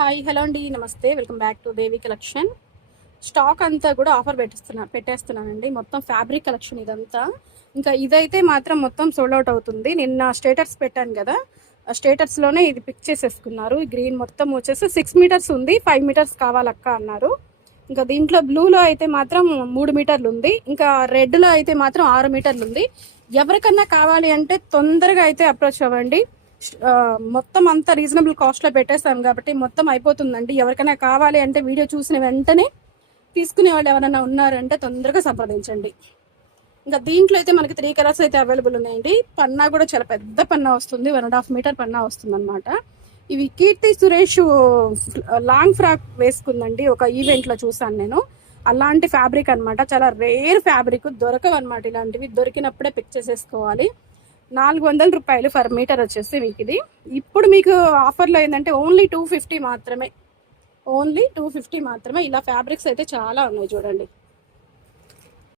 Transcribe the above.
Hi hello అండి, నమస్తే. Welcome back to Devi collection. Stock అంతా కూడా ఆఫర్ పెట్టేస్తున్నానండి. మొత్తం ఫ్యాబ్రిక్ కలెక్షన్ ఇదంతా. ఇంకా ఇదైతే మాత్రం మొత్తం సోల్డ్ అవుట్ అవుతుంది. నిన్న స్టేటస్ పెట్టాను కదా, ఆ స్టేటస్లోనే ఇది పిక్ చేసేసుకున్నారు. గ్రీన్ మొత్తం వచ్చేసి 6 మీటర్స్ ఉంది, 5 మీటర్స్ కావాలక్క అన్నారు. ఇంకా దీంట్లో బ్లూలో అయితే మాత్రం 3 మీటర్లు ఉంది, ఇంకా రెడ్లో అయితే మాత్రం 6 మీటర్లు ఉంది. ఎవరికన్నా కావాలి అంటే తొందరగా అయితే అప్రోచ్ అవ్వండి. మొత్తం అంతా రీజనబుల్ కాస్ట్లో పెట్టేస్తాం కాబట్టి మొత్తం అయిపోతుందండి. ఎవరికైనా కావాలి అంటే వీడియో చూసిన వెంటనే తీసుకునే వాళ్ళు ఎవరైనా ఉన్నారంటే తొందరగా సంప్రదించండి. ఇంకా దీంట్లో అయితే మనకి 3 కలర్స్ అయితే అవైలబుల్ ఉన్నాయండి. పన్నా కూడా చాలా పెద్ద పన్నా వస్తుంది, 1.5 మీటర్ పన్నా వస్తుంది అనమాట. ఇవి కీర్తి సురేష్ లాంగ్ ఫ్రాక్ వేసుకుందండి, ఒక ఈవెంట్లో చూసాను నేను. అలాంటి ఫ్యాబ్రిక్ అనమాట, చాలా రేర్ ఫ్యాబ్రిక్, దొరకవు అనమాట. ఇలాంటివి దొరికినప్పుడే పిక్ చేసేసుకోవాలి. 400 రూపాయలు పర్ మీటర్ వచ్చేసి మీకు ఇది. ఇప్పుడు మీకు ఆఫర్లో ఏంటంటే ఓన్లీ 250 మాత్రమే, ఓన్లీ 250 మాత్రమే. ఇలా ఫ్యాబ్రిక్స్ అయితే చాలా ఉన్నాయి చూడండి.